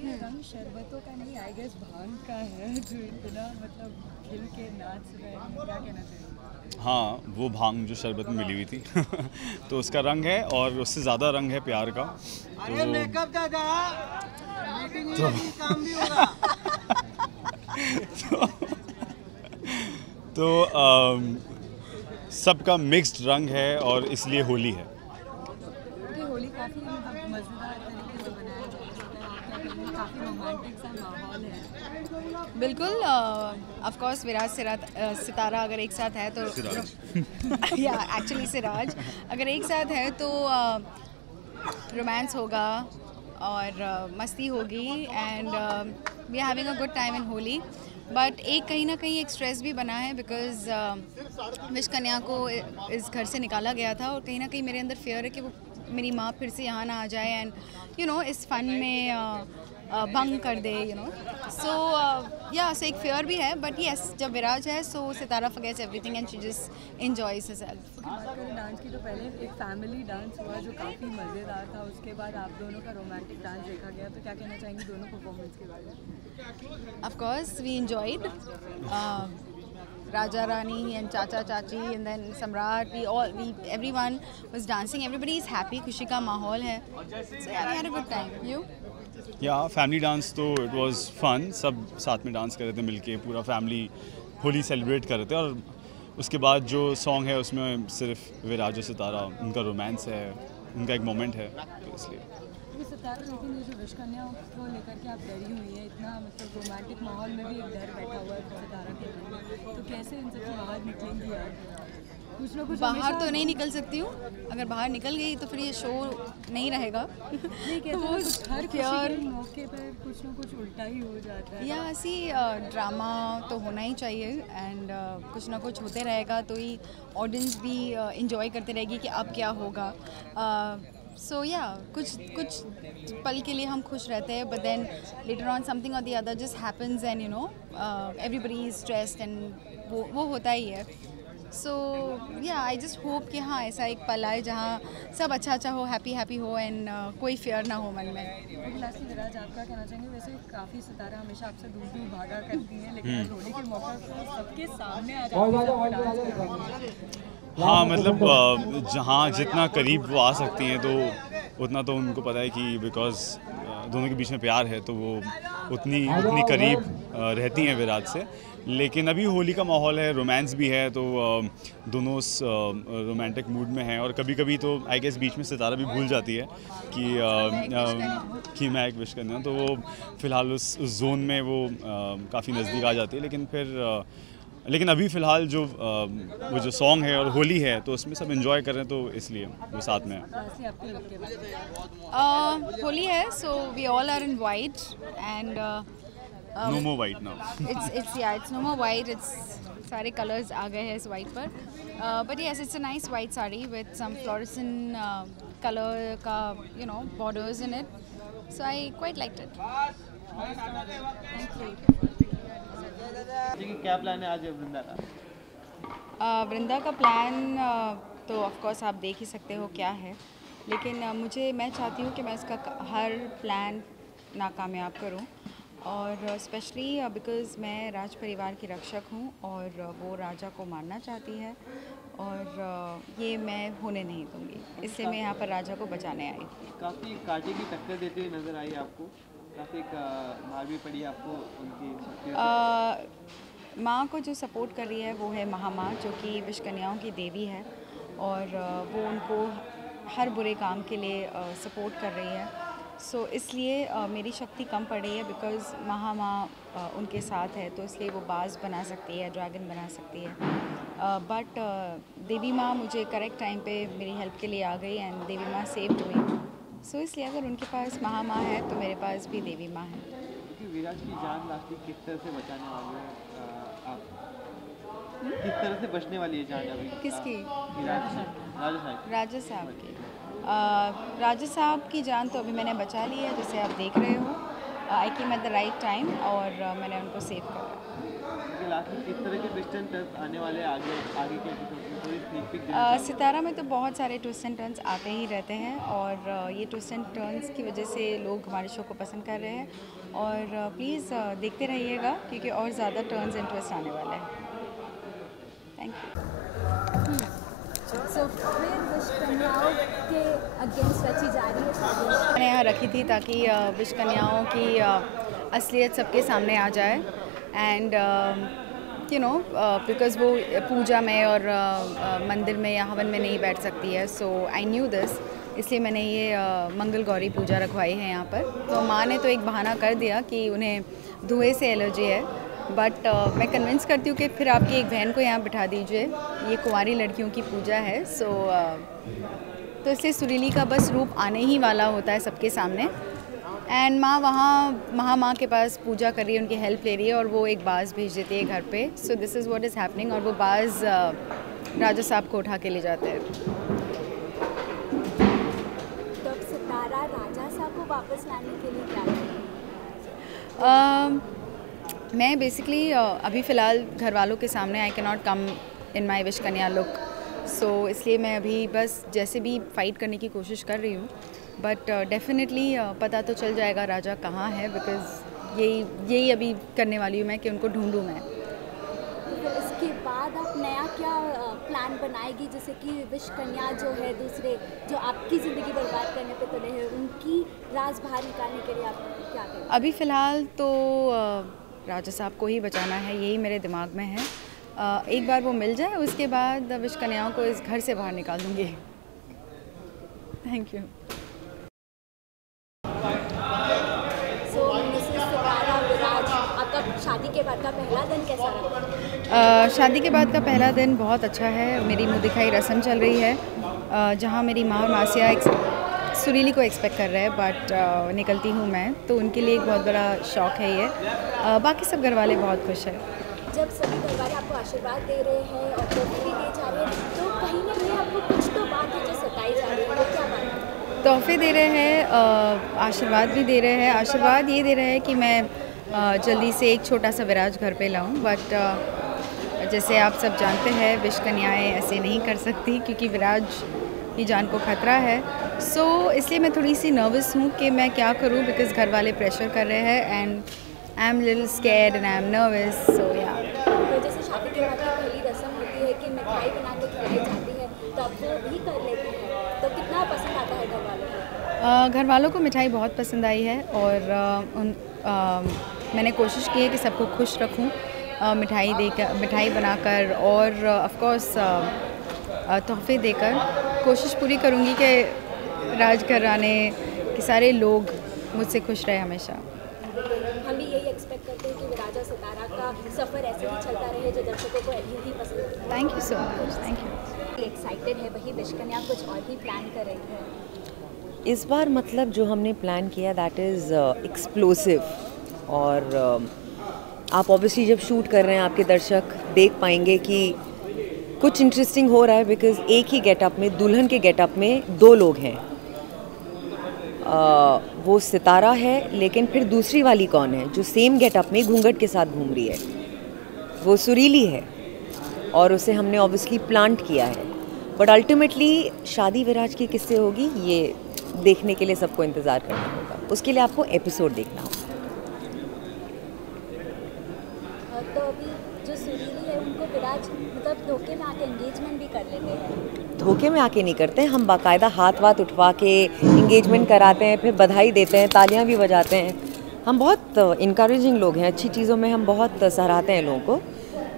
ये रंग शरबतों का नहीं, आई गेस भांग का है, जो इतना मतलब खिल के नाच रहे हैं, क्या कहना चाहिए? हाँ, वो भांग जो शरबत में मिली हुई थी तो उसका रंग है, और उससे ज़्यादा रंग है प्यार का। तो मेकअप दादा तो, काम भी होगा। तो सबका मिक्स्ड रंग है और इसलिए होली है। कि होली काफ़ी मतलब मज़ेदार तरीके से मनाया जाता है, क्या कहेंगे, काफ़ी रोमांटिक सा माहौल है। बिल्कुल। ऑफ कोर्स विराज सितारा अगर एक साथ है तो या एक्चुअली सिराज अगर एक साथ है तो रोमांस होगा और मस्ती होगी and we are having a good time in Holi. But एक कहीं ना कहीं एक स्ट्रेस भी बना है बिकॉज विश कन्या को इस घर से निकाला गया था और कहीं ना कहीं मेरे अंदर फेयर है कि वो मेरी माँ फिर से यहाँ ना आ जाए एंड यू नो इस फन में भंग कर दे, यू नो। सो या सो एक फेयर भी है, बट यस जब विराज है so Sitara forgets everything and she just enjoys himself. बात करें डांस की तो पहले एक फैमिली डांस हुआ जो काफ़ी मज़ेदार था, उसके बाद आप दोनों का रोमांटिक डांस देखा गया, तो क्या कहना चाहेंगे दोनों परफॉर्मेंस के बारे में? Of course, we enjoyed. Raja Rani and Chacha Chachi and then Samrat. Everyone was dancing. Everybody is happy. खुशी का माहौल है. So yeah, we had a good time. You? या फैमिली डांस तो इट वाज फन, सब साथ में dance कर रहे थे मिलके, पूरा फैमिली होली सेलिब्रेट कर रहे थे। और उसके बाद जो सॉन्ग है उसमें सिर्फ विराज और सितारा, उनका रोमांस है, उनका एक मोमेंट है, तो इसलिए। क्योंकि सितारा, लेकिन ये जो विश कन्या को लेकर के आप डरी हुई है, इतना मतलब रोमांटिक माहौल में भी एक डर बैठा हुआ है सितारा के अंदर, तो कैसे इन सबसे बाहर निकलेंगी आप? कुछ ना कुछ बाहर तो नहीं निकल सकती हूँ। अगर बाहर निकल गई तो फिर ये शो नहीं रहेगा। नहीं कहते वो हैं, कुछ हर खुशी प्योर के मौके पर कुछ ना कुछ उल्टा ही हो जाता है। या ऐसी ड्रामा तो होना ही चाहिए एंड कुछ ना कुछ होते रहेगा तो ही ऑडियंस भी इंजॉय करते रहेगी कि अब क्या होगा। सो या कुछ पल के लिए हम खुश रहते हैं, but then later on something और the other just happens and you know everybody is stressed and वो होता ही है। सो या आई जस्ट होप कि हाँ ऐसा एक पल आए जहाँ सब अच्छा हो, हैप्पी हो एंड कोई फेयर ना हो मन में। और लास्टली विराज, आपका कहना चाहेंगे, वैसे काफ़ी सितारा हमेशा आपसे दूर भागा करती हैं, लेकिन आज होली के मौके पर सबके सामने आ जाती है, सबको डांस करती हैं। हाँ, मतलब जहाँ जितना करीब वो आ सकती हैं तो उतना तो उनको पता है कि बिकॉज दोनों के बीच में प्यार है तो वो उतनी करीब रहती हैं विराज से। लेकिन अभी होली का माहौल है, रोमांस भी है, तो दोनों रोमांटिक मूड में हैं। और कभी कभी तो आई गेस बीच में सितारा भी भूल जाती है कि मैं एक विश करना हूँ, तो वो फ़िलहाल उस जोन में वो काफ़ी नज़दीक आ जाती है। लेकिन अभी फ़िलहाल जो वो जो सॉन्ग है और होली है तो उसमें सब एंजॉय कर रहे हैं, तो इसलिए वो साथ में है। लास्टली आपके लुक के बारे में। होली है so we all are in white and no more white now. it's no more white. It's सारे कलर्स आ गए हैं इस वाइट पर, but yes it's a nice white sari with some fluorescent colour का you know borders in it, so I quite liked it. ठीक है, क्या plan है आज वृंदा का? वृंदा का प्लान तो ऑफ कोर्स आप देख ही सकते हो क्या है, लेकिन मैं चाहती हूँ कि मैं इसका हर प्लान नाकामयाब करूँ, और स्पेशली बिकॉज़ मैं राज परिवार की रक्षक हूँ और वो राजा को मारना चाहती है, और ये मैं होने नहीं दूँगी, इसलिए मैं यहाँ पर राजा को बचाने आई। काफ़ी कांटे की टक्कर देती हुई नजर आई आपको, काफ़ी मार भी पड़ी आपको उनकी शक्तियों माँ को जो सपोर्ट कर रही है वो है महामाँ, जो कि विश कन्याओं की देवी है, और वो उनको हर बुरे काम के लिए सपोर्ट कर रही है। सो इसलिए मेरी शक्ति कम पड़ रही है बिकॉज़ महामाँ उनके साथ है, तो इसलिए वो बाज बना सकती है, ड्रैगन बना सकती है। बट देवी माँ मुझे करेक्ट टाइम पे मेरी हेल्प के लिए आ गई एंड देवी माँ सेव हुई। सो इसलिए अगर उनके पास महामाँ है तो मेरे पास भी देवी माँ है। कि विराज की जान लास्टली किस तरह से बचाने वाले हैं आप? किस तरह से बचने वाली है जान अभी? किसकी? राजा साहब की। राजा साहब की जान तो अभी मैंने बचा ली है, जैसे आप देख रहे हो। I came at the right time और मैंने उनको सेव करा। किस तरह के ट्विस्ट एंड टर्न्स आने वाले आगे आगे के एपिसोड में, थोड़ी स्नीक पीक सितारा में तो बहुत सारे ट्विस्ट एंड टर्न्स आते ही रहते हैं और ये ट्विस्ट एंड टर्न्स की वजह से लोग हमारे शो को पसंद कर रहे हैं और प्लीज़ देखते रहिएगा क्योंकि और ज़्यादा टर्न्स एंड ट्विस्ट आने वाले हैं। Thank you. सो फिर विश कन्याओं के अगेंस्ट रची जा रही है शादी। मैंने यहाँ रखी थी ताकि विश कन्याओं की असलियत सबके सामने आ जाए एंड यू नो बिकॉज वो पूजा में और मंदिर में या हवन में नहीं बैठ सकती है। सो आई न्यू दिस, इसलिए मैंने ये मंगल गौरी पूजा रखवाई है यहाँ पर। तो माँ ने तो एक बहाना कर दिया कि उन्हें धुएं से एलर्जी है, बट मैं कन्विंस करती हूँ कि फिर आपकी एक बहन को यहाँ बिठा दीजिए, ये कुंवारी लड़कियों की पूजा है। सो तो इसलिए सुरीली का बस रूप आने ही वाला होता है सबके सामने एंड माँ वहाँ माँ के पास पूजा कर रही है, उनकी हेल्प ले रही है और वो एक बाज़ भेज देती है घर पे। So this is what is happening और वो बाज़ राजा साहब को उठा के ले जाते हैं। तो अब सितारा राजा साहब को वापस लाने के लिए क्या करें? मैं बेसिकली अभी फ़िलहाल घर वालों के सामने I can not come in my wish कन्या लुक, सो इसलिए मैं अभी बस जैसे भी फाइट करने की कोशिश कर रही हूँ, बट डेफिनेटली पता तो चल जाएगा राजा कहाँ है, बिकॉज़ यही अभी करने वाली हूँ मैं कि उनको ढूंढूँ मैं। तो इसके बाद आप नया क्या प्लान बनाएगी, जैसे कि विश कन्या जो है दूसरे जो आपकी ज़िंदगी बर्बाद करने पे तुले हैं, उनकी राज बाहर निकालने के लिए आप क्या करेंगे? अभी फ़िलहाल तो राजा साहब को ही बचाना है, यही मेरे दिमाग में है। एक बार वो मिल जाए उसके बाद विश कन्याओं को इस घर से बाहर निकाल दूँगी। Thank you. सो मिसेस सितारा विराज, आपका शादी के बाद का पहला दिन कैसा रहा? शादी के बाद का पहला दिन बहुत अच्छा है। मेरी मुँह दिखाई रस्म चल रही है जहाँ मेरी माँ और मासिया सुरीली को एक्सपेक्ट कर रहे हैं, बट निकलती हूँ मैं, तो उनके लिए एक बहुत बड़ा शौक है ये। बाकी सब घर वाले बहुत खुश हैं। जब सभी घर वाले आपको आशीर्वाद दे रहे हैं और तोहफे भी दे जा रहे हैं, तो कहीं ना कहीं आपको कुछ तो बात है जो सताई जा रही है, वो क्या बात है? तोहफे दे रहे हैं, आशीर्वाद भी दे रहे हैं। आशीर्वाद ये दे रहे हैं कि मैं जल्दी से एक छोटा सा विराज घर पे लाऊं, बट जैसे आप सब जानते हैं विश कन्याएँ ऐसे नहीं कर सकती क्योंकि विराज की जान को खतरा है। सो इसलिए मैं थोड़ी सी नर्वस हूँ कि मैं क्या करूँ, बिकॉज़ घर वाले प्रेशर कर रहे हैं and I am little scared and I am nervous. So या तो जैसे शादी के बाद की पहली रस्म होती है कि मिठाई बना के खिलाई जाती है, तो आप वो भी कर लेते हैं, तो कितना पसंद आता है घर वालों को? घर वालों को मिठाई बहुत पसंद आई है और मैंने कोशिश की है कि सबको खुश रखूं, मिठाई बनाकर और ऑफ कोर्स तोहफे देकर कोशिश पूरी करूंगी कि राजघराने के सारे लोग मुझसे खुश रहे हमेशा। हम भी यही एक्सपेक्ट करते हैं कि विराज और सितारा का सफ़र ऐसे ही चलता रहे जो दर्शकों को यही पसंद है। Thank you so much. Thank you. Excited है, वही विश कन्या कुछ और भी प्लान कर रही है इस बार। मतलब जो हमने प्लान किया दैट इज़ एक्सप्लोसिव और आप ऑब्वियसली जब शूट कर रहे हैं आपके दर्शक देख पाएंगे कि कुछ इंटरेस्टिंग हो रहा है, बिकॉज़ एक ही गेटअप में, दुल्हन के गेटअप में 2 लोग हैं। वो सितारा है, लेकिन फिर दूसरी वाली कौन है जो सेम गेटअप में घूंघट के साथ घूम रही है? वो सुरीली है और उसे हमने ऑब्वियसली प्लांट किया है, बट अल्टीमेटली शादी विराज की किससे होगी ये देखने के लिए सबको इंतज़ार करना होगा। उसके लिए आपको एपिसोड देखना होगा। तो अभी जो सुरीली है उनको विराज मतलब धोखे में आके एंगेजमेंट भी कर लेते हैं? धोखे में आके नहीं करते हैं, हम बाकायदा हाथ उठवा के इंगेजमेंट कराते हैं, फिर बधाई देते हैं, तालियां भी बजाते हैं। हम बहुत इनकरेजिंग लोग हैं, अच्छी चीज़ों में हम बहुत सराहते हैं लोगों को।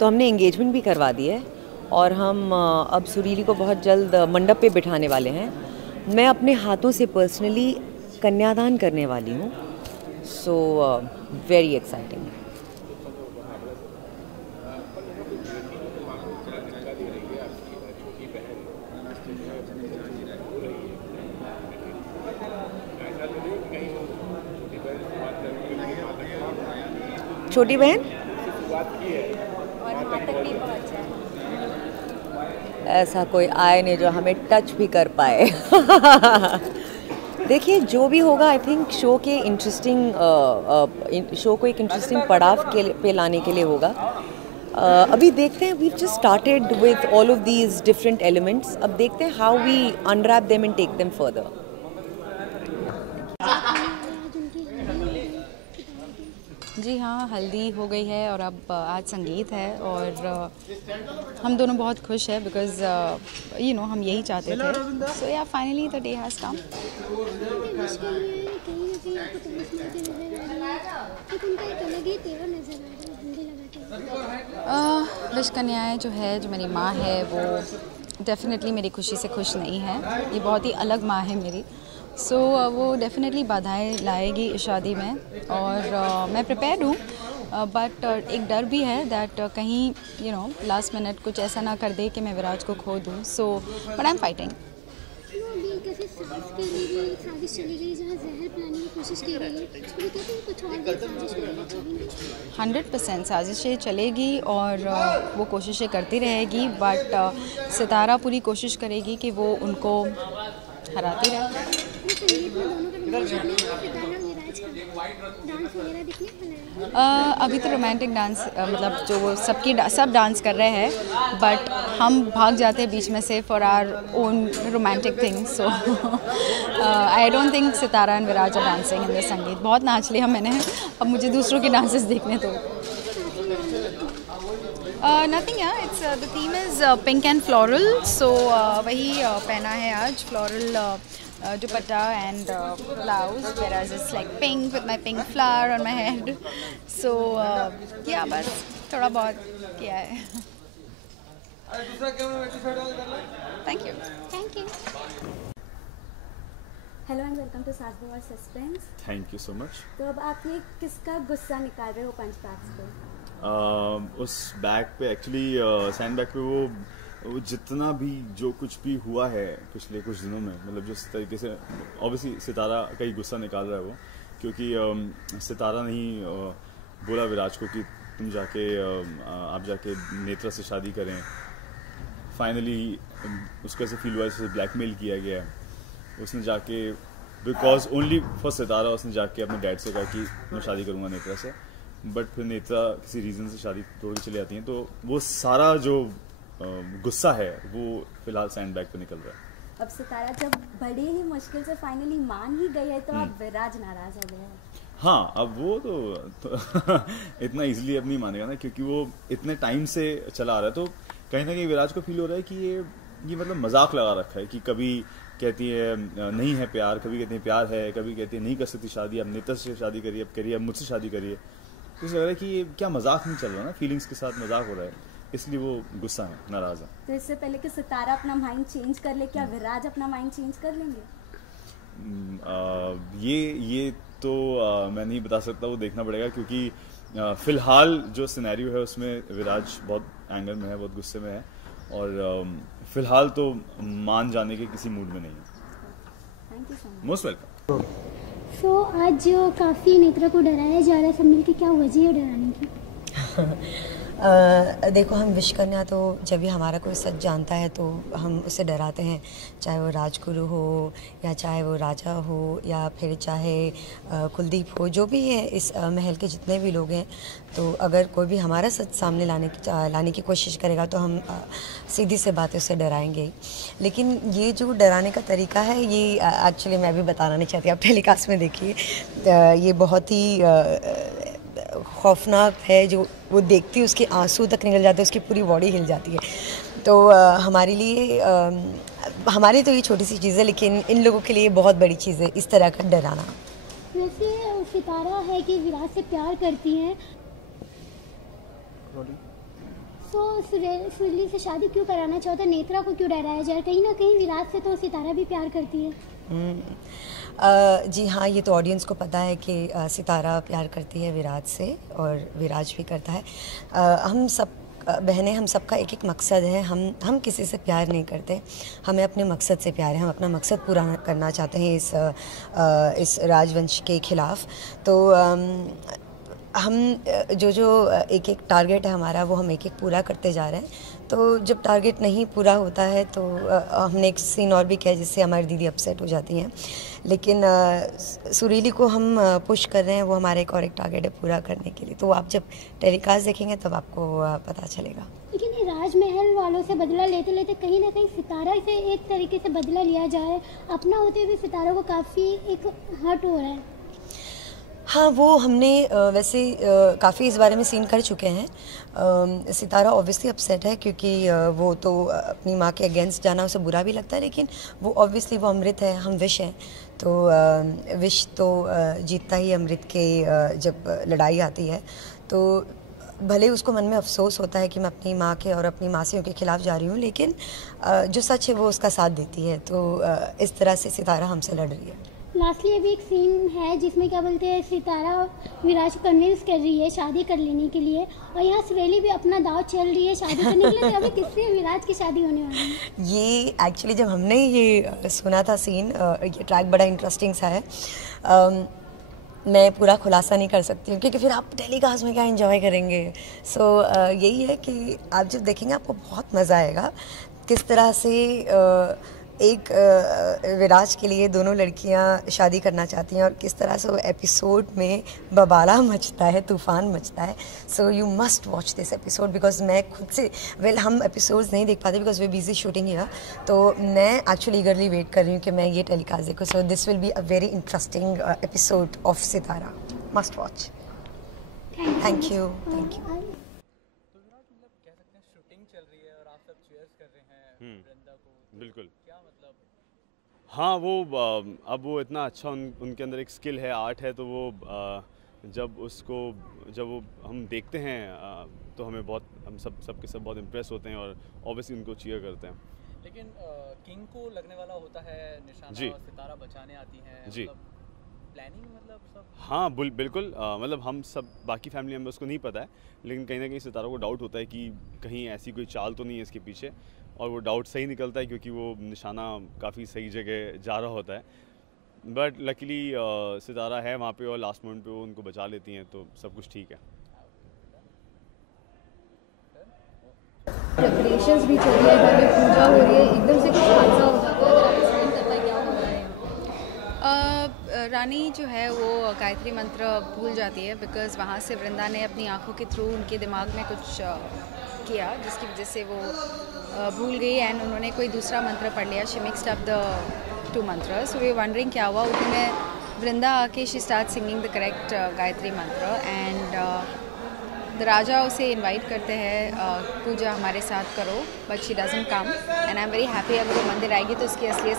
तो हमने इंगेजमेंट भी करवा दी है और हम अब सुरीली को बहुत जल्द मंडप पे बिठाने वाले हैं। मैं अपने हाथों से पर्सनली कन्यादान करने वाली हूँ। So very exciting. छोटी बहन और वहाँ तक भी पहुँचा है। ऐसा कोई आए नहीं जो हमें टच भी कर पाए। देखिए जो भी होगा, आई थिंक शो के शो को एक इंटरेस्टिंग पड़ाव पे लाने के लिए होगा। अभी देखते हैं, we just started with all of these different elements. अब देखते हैं how we unwrap them and take them further. जी हाँ, हल्दी हो गई है और अब आज संगीत है और हम दोनों बहुत खुश हैं बिकॉज यू नो हम यही चाहते थे. सो या finally the day has come. Wish कन्याएँ जो है, जो मेरी माँ है, वो डेफिनेटली मेरी खुशी से खुश नहीं है. ये बहुत ही अलग माँ है मेरी. सो वो डेफिनेटली बाधाएं लाएगी इस शादी में और मैं प्रिपेयर्ड हूँ. बट एक डर भी है दैट कहीं यू नो लास्ट मिनट कुछ ऐसा ना कर दे कि मैं विराज को खो दूँ. So but I am fighting. 100% साजिशें चलेगी और वो कोशिशें करती रहेगी. बट सितारा पूरी कोशिश करेगी कि वो उनको हराती रहे. अभी तो रोमांटिक डांस मतलब जो वो सब डांस कर रहे हैं बट हम भाग जाते हैं बीच में से for our own romantic thing. So I don't think Sitara and Viraj are dancing in the sangeet. बहुत नाच लिया मैंने, अब मुझे दूसरों के डांसेस देखने दो. नथिंग या it's the theme is pink and floral. So वही पहना है आज, floral dupatta and blouse, whereas it's like pink with my pink flower on my head. So yeah, बस थोड़ा बहुत किया है. Thank you. Thank you. Hello and welcome to Saas Bahu और suspense. Thank you so much. तो अब आप ये किसका गुस्सा निकाल रहे हो पंच बैग्स पे? उस बैग पे एक्चुअली सैंड बैग पे वो जितना भी जो कुछ भी हुआ है पिछले कुछ दिनों में, मतलब जिस तरीके से ऑब्वियसली सितारा का ही गुस्सा निकाल रहा है वो, क्योंकि सितारा ने ही बोला विराज को कि तुम जाके आप जाके नेत्रा से शादी करें. फाइनली उसको ऐसे फील हुआ जैसे ब्लैकमेल किया गया है. उसने जाके बिकॉज ओनली फॉर सितारा उसने जाके अपने डैड से कहा कि मैं शादी करूँगा नेत्रा से. बट फिर नेत्रा किसी रीज़न से शादी तोड़ के चली जाती हैं. तो वो सारा जो गुस्सा है वो फिलहाल सैंड बैग पे निकल रहा है. अब सितारा जब बड़ी ही मुश्किल से फाइनली मान ही गई है तो अब विराज नाराज हो गया है. हाँ, अब वो तो इतना इजीली अब नहीं मानेगा ना, क्योंकि वो इतने टाइम से चला आ रहा है. तो कहीं ना कहीं विराज को फील हो रहा है कि ये मतलब मजाक लगा रखा है कि कभी कहती है नहीं है प्यार, कभी कहती है प्यार है, कभी कहती है नहीं कर सकती शादी, अब नेता से शादी करिए, अब करिए, अब मुझसे शादी करिए. तो इसे लग रहा है कि ये क्या मजाक नहीं चल रहा ना, फीलिंग्स के साथ मजाक हो रहा है, इसलिए वो गुस्सा है, नाराज है. तो इससे पहले कि सितारा अपना माइंड चेंज कर ले, क्या विराज अपना माइंड चेंज कर लेंगे? ये तो मैं नहीं बता सकता, वो देखना पड़ेगा. क्योंकि फिलहाल जो सिनेरियो है उसमें विराज बहुत एंगर में है, बहुत गुस्से में है और फिलहाल तो मान जाने के किसी मूड में नहीं है. Thank you so much. Most welcome. So आज जो काफ़ी नेत्रा को डराया जा रहा है, सब मिलकर क्या वजह है डराने की? देखो, हम विश कन्या तो जब भी हमारा कोई सच जानता है तो हम उसे डराते हैं, चाहे वो राजगुरु हो या चाहे वो राजा हो या फिर चाहे कुलदीप हो, जो भी है इस महल के जितने भी लोग हैं. तो अगर कोई भी हमारा सच सामने लाने की कोशिश करेगा तो हम सीधी से बातें उससे डराएंगे. लेकिन ये जो डराने का तरीका है ये एक्चुअली मैं भी बताना नहीं चाहती, आप टेलीकास्ट में देखिए. ये बहुत ही खौफनाक है. जो वो देखती है उसके आंसू तक निकल जाते हैं, उसकी पूरी बॉडी हिल जाती है. तो हमारे लिए हमारी तो ये छोटी सी चीज़ है, लेकिन इन लोगों के लिए बहुत बड़ी चीज़ है इस तरह का डराना. वैसे सितारा है कि विराज से प्यार करती है, तो सुरली से शादी क्यों कराना चाहता है? नेत्रा को क्यों डराया जाए? कहीं ना कहीं विराज से तो सितारा भी प्यार करती है. जी हाँ, ये तो ऑडियंस को पता है कि सितारा प्यार करती है विराज से और विराज भी करता है. हम सब बहनें, हम सबका एक एक मकसद है. हम किसी से प्यार नहीं करते, हमें अपने मकसद से प्यार है. हम अपना मकसद पूरा करना चाहते हैं इस राजवंश के ख़िलाफ़. तो हम जो एक एक टारगेट है हमारा वो हम एक एक पूरा करते जा रहे हैं. तो जब टारगेट नहीं पूरा होता है तो हमने एक सीन और भी किया जिससे हमारी दीदी अपसेट हो जाती हैं, लेकिन सुरीली को हम पुश कर रहे हैं, वो हमारा एक और एक टारगेट है पूरा करने के लिए। तो आप जब टेलीकास्ट देखेंगे तब आपको पता चलेगा। लेकिन ये राजमहल वालों से बदला लेते लेते कहीं ना कहीं सितारा से एक तरीके से बदला लिया जाए, अपना होते हुए सितारा को काफ़ी एक हर्ट हो रहा है। हाँ, वो हमने वैसे काफ़ी इस बारे में सीन कर चुके हैं। सितारा ऑब्वियसली अपसेट है क्योंकि वो तो अपनी माँ के अगेंस्ट जाना उसे बुरा भी लगता है, लेकिन वो ऑब्वियसली वो अमृत है, हम विष हैं, तो विष तो जीतता ही अमृत के जब लड़ाई आती है। तो भले उसको मन में अफसोस होता है कि मैं अपनी माँ के और अपनी मासियों के खिलाफ जा रही हूँ, लेकिन जो सच है वो उसका साथ देती है। तो इस तरह से सितारा हमसे लड़ रही है। लास्टली अभी एक सीन है जिसमें क्या बोलते हैं, सितारा विराज को कन्विंस कर रही है शादी कर लेने के लिए, और यहाँ सुरीली भी अपना दाव चल रही है शादी करने के लिए। तो अभी किससे विराज की शादी होने वाली है? ये एक्चुअली जब हमने ये सुना था सीन, ये ट्रैक बड़ा इंटरेस्टिंग सा है। मैं पूरा खुलासा नहीं कर सकती हूँ क्योंकि फिर आप टेलीकास्ट में क्या एंजॉय करेंगे। सो यही है कि आप जब देखेंगे आपको बहुत मज़ा आएगा किस तरह से एक विराज के लिए दोनों लड़कियां शादी करना चाहती हैं और किस तरह से वो एपिसोड में बबाला मचता है, तूफान मचता है। So you must watch this episode because मैं खुद से हम एपिसोड्स नहीं देख पाते because way busy shooting here, तो मैं एक्चुअली ईगरली वेट कर रही हूँ कि मैं ये टेलीकास्ट देखूँ। So this will be a very interesting episode of Sitara, must watch. Thank you. बिल्कुल, हाँ, वो अब वो इतना अच्छा उनके अंदर एक स्किल है, आर्ट है, तो वो जब वो हम देखते हैं तो हमें बहुत, हम सबके सब बहुत इम्प्रेस होते हैं और ऑब्वियसली उनको चीयर करते हैं। लेकिन किंग को लगने वाला होता है निशाना जी, और सितारा बचाने आती हैं जी, प्लानिंग मतलब सब। हाँ, बिल्कुल, मतलब हम सब बाकी फैमिली मेम्बर्स को नहीं पता है, लेकिन कहीं ना कहीं सितारा को डाउट होता है कि कहीं ऐसी कोई चाल तो नहीं है इसके पीछे, और वो डाउट सही निकलता है क्योंकि वो निशाना काफ़ी सही जगह जा रहा होता है। बट लकीली सितारा है वहाँ पे और लास्ट मोमेंट पे वो उनको बचा लेती हैं, तो सब कुछ ठीक है। प्रिपरेशंस भी चल रही है, घर में पूजा हो रही है, एकदम से कुछ हादसा हो जाता है, अगर आप एक्सप्लेन कर पाए क्या हो रहा है? रानी जो है वो गायत्री मंत्र भूल जाती है बिकॉज़ वहाँ से वृंदा ने अपनी आँखों के थ्रू उनके दिमाग में कुछ किया जिसकी वजह से वो भूल गई एंड उन्होंने कोई दूसरा मंत्र पढ़ लिया। शी मिक्स्ड अप द 2 मंत्र। सो वी वंडरिंग क्या हुआ। उसमें वृंदा आके she start singing the correct Gayatri मंत्र एंड द राजा उसे इनवाइट करते हैं पूजा हमारे साथ करो, but she doesn't come and I am very happy. अगर वो मंदिर आएगी तो उसकी असलियत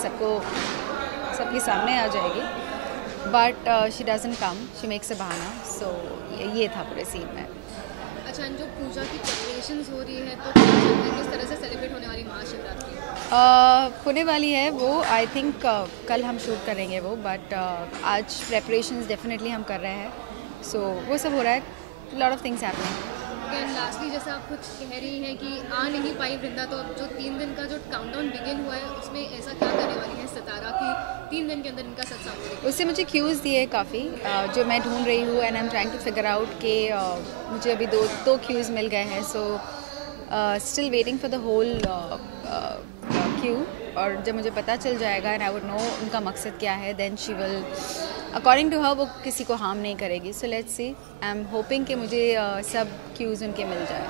सबके सामने आ जाएगी, but she doesn't come, she makes a बहाना। सो ये था पूरे सीन में। अच्छा, जो पूजा की प्रिपरेशंस हो रही है तो किस तरह से सेलिब्रेट होने वाली महाशिवरात्रि होने वाली है वो, आई थिंक कल हम शूट करेंगे वो, बट आज प्रेपरेशंस डेफिनेटली हम कर रहे हैं। सो वो सब हो रहा है, lot of things happening. Lastly जैसे आप कुछ कह रही हैं कि आ नहीं पाई वृंदा, तो अब जो 3 दिन का जो काउंटडाउन बिगिन हुआ है उसमें ऐसा क्या करने वाली है सितारा की 3 दिन के अंदर इनका सच सामने? उससे मुझे क्यूज़ दिए काफ़ी जो मैं ढूंढ रही हूँ and I am trying to figure out कि मुझे अभी दो क्यूज़ मिल गए हैं। So still waiting for the whole queue, और जब मुझे पता चल जाएगा एंड आई वुड नो उनका मकसद क्या है, then she will according to her वो किसी को हार्म नहीं करेगी। So let's see, I am hoping कि मुझे सब क्यूज़ उनके मिल जाए।